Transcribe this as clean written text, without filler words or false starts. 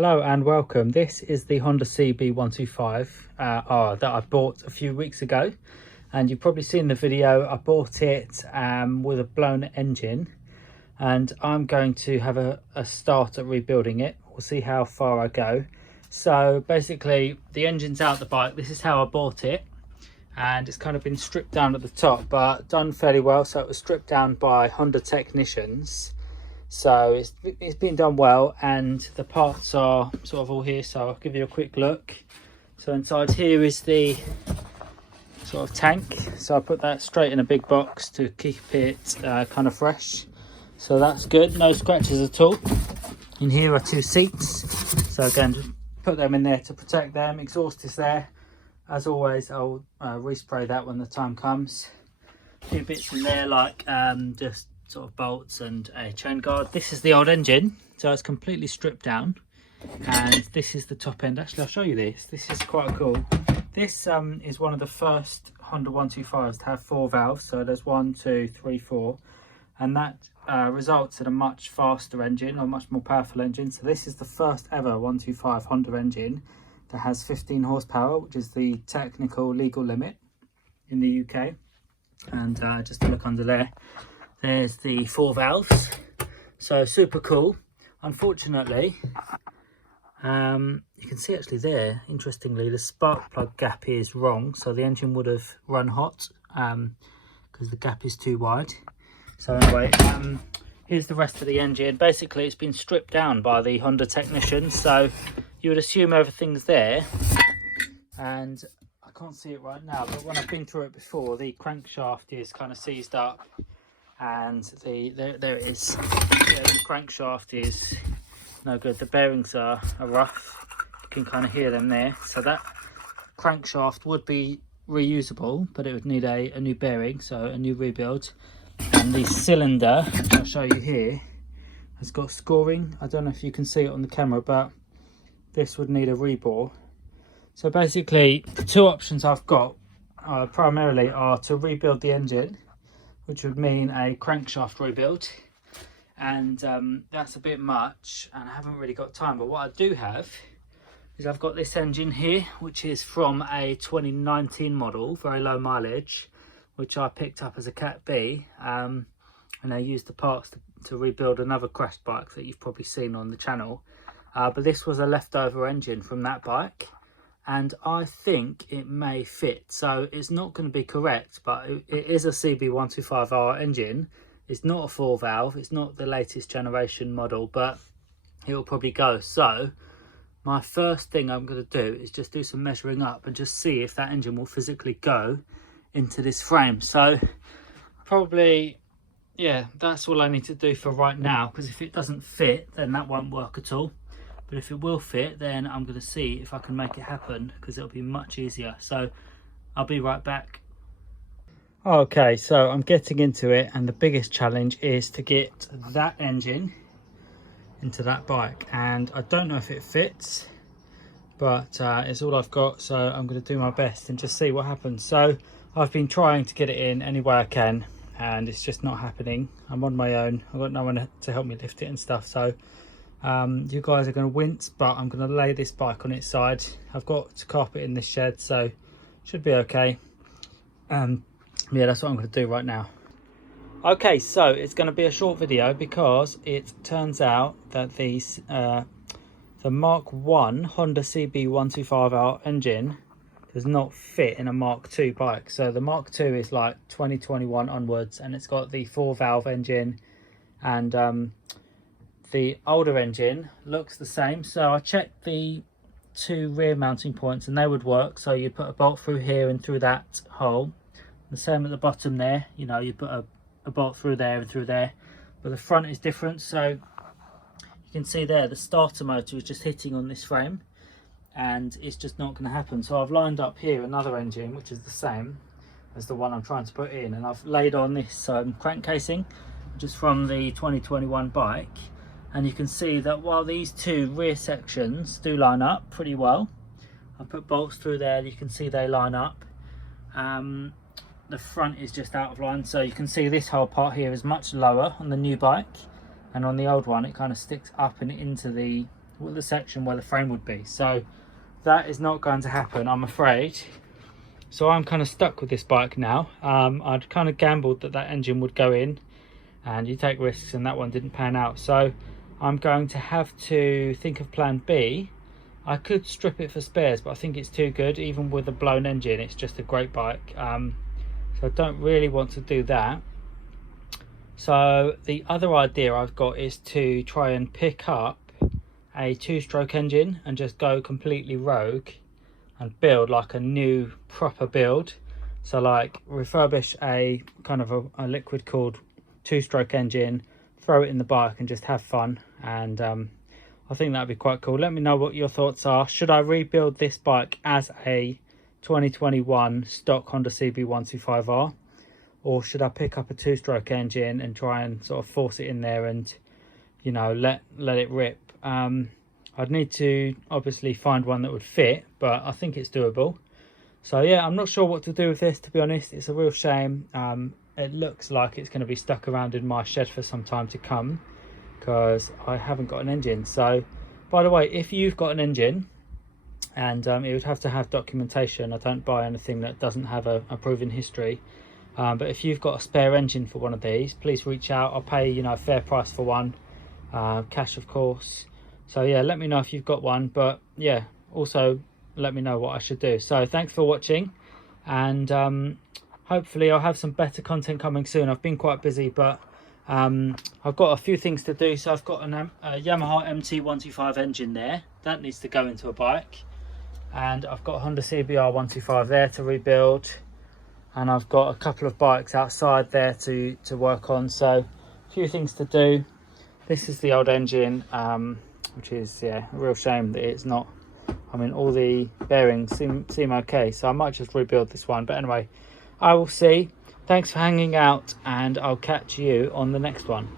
Hello and welcome. This is the Honda CB125R that I bought a few weeks ago, and you've probably seen the video. I bought it with a blown engine, and I'm going to have a start at rebuilding it. We'll see how far I go. So basically the engine's out the bike. This is how I bought it, and it's kind of been stripped down at the top but done fairly well. So it was stripped down by Honda technicians, so it's been done well, and the parts are sort of all here, so I'll give you a quick look. So inside here is the sort of tank, so I put that straight in a big box to keep it kind of fresh, so that's good. No scratches at all. In here are two seats, so again just put them in there to protect them. Exhaust is there as always. I'll respray that when the time comes. A few bits in there like just sort of bolts and a chain guard. This is the old engine, so it's completely stripped down, and this is the top end. Actually, I'll show you this. This is quite cool. This is one of the first Honda 125s to have 4 valves, so there's 1, 2, 3, 4, and that results in a much faster engine, or much more powerful engine. So this is the first ever 125 Honda engine that has 15 horsepower, which is the technical legal limit in the UK. And just to look under there, there's the 4 valves, so super cool. Unfortunately, you can see actually there, interestingly, the spark plug gap is wrong, so the engine would have run hot because the gap is too wide. So anyway, here's the rest of the engine. Basically it's been stripped down by the Honda technicians, so you would assume everything's there, and I can't see it right now, but when I've been through it before, the crankshaft is kind of seized up, and there it is. Yeah, the crankshaft is no good. The bearings are rough. You can kind of hear them there. So that crankshaft would be reusable, but it would need a new bearing, so a new rebuild. And the cylinder, which I'll show you here, has got scoring. I don't know if you can see it on the camera, but this would need a rebore. So basically the two options I've got primarily are to rebuild the engine, which would mean a crankshaft rebuild, and that's a bit much and I haven't really got time. But what I do have is I've got this engine here, which is from a 2019 model, very low mileage, which I picked up as a Cat B, and I used the parts to rebuild another crashed bike that you've probably seen on the channel. But this was a leftover engine from that bike, and I think it may fit. So it's not going to be correct, but it is a CB125R engine. It's not a 4 valve, it's not the latest generation model, but it will probably go. So my first thing I'm going to do is just do some measuring up and just see if that engine will physically go into this frame. So probably, yeah, that's all I need to do for right now, because if it doesn't fit, then that won't work at all. But if it will fit, then I'm going to see if I can make it happen, because it'll be much easier. So I'll be right back. Okay, so I'm getting into it, and the biggest challenge is to get that engine into that bike, and I don't know if it fits, but it's all I've got, so I'm going to do my best and just see what happens. So I've been trying to get it in any way I can, and it's just not happening. I'm on my own. I've got no one to help me lift it and stuff, so you guys are going to wince, but I'm going to lay this bike on its side. I've got carpet in this shed, so should be okay. Yeah, that's what I'm going to do right now. Okay, so it's going to be a short video because it turns out that the Mark 1 Honda CB125R engine does not fit in a Mark 2 bike. So the Mark 2 is like 2021 onwards, and it's got the 4 valve engine, and the older engine looks the same. So I checked the 2 rear mounting points and they would work. So you put a bolt through here and through that hole. The same at the bottom there, you know, you put a bolt through there and through there, but the front is different. So you can see there the starter motor is just hitting on this frame, and it's just not going to happen. So I've lined up here another engine which is the same as the one I'm trying to put in, and I've laid on this crank casing just from the 2021 bike, and you can see that while these 2 rear sections do line up pretty well, I put bolts through there, you can see they line up. The front is just out of line, so you can see this whole part here is much lower on the new bike, and on the old one it kind of sticks up and into the the section where the frame would be. So that is not going to happen, I'm afraid. So I'm kind of stuck with this bike now. I'd kind of gambled that that engine would go in, and you take risks, and that one didn't pan out. So I'm going to have to think of plan B. I could strip it for spares, but I think it's too good. Even with a blown engine, it's just a great bike. So I don't really want to do that. So the other idea I've got is to try and pick up a 2-stroke engine and just go completely rogue and build like a new proper build. So like refurbish a kind of a liquid cooled 2-stroke engine, throw it in the bike and just have fun. And I think that'd be quite cool. Let me know what your thoughts are. Should I rebuild this bike as a 2021 stock Honda CB125R, or should I pick up a 2-stroke engine and try and sort of force it in there and, you know, let it rip? I'd need to obviously find one that would fit, but I think it's doable. So yeah, I'm not sure what to do with this, to be honest. It's a real shame. It looks like it's going to be stuck around in my shed for some time to come, because I haven't got an engine. So by the way, if you've got an engine, and it would have to have documentation. I don't buy anything that doesn't have a proven history. But if you've got a spare engine for one of these, please reach out. I'll pay, you know, a fair price for one, cash of course. So yeah, let me know if you've got one. But yeah, also let me know what I should do. So thanks for watching, and hopefully I'll have some better content coming soon. I've been quite busy, but I've got a few things to do. So I've got a Yamaha MT125 engine there that needs to go into a bike, and I've got a Honda CBR125 there to rebuild, and I've got a couple of bikes outside there to work on. So a few things to do. This is the old engine, which is, yeah, a real shame that it's not, I mean, all the bearings seem okay, so I might just rebuild this one. But anyway, I will see. Thanks for hanging out, and I'll catch you on the next one.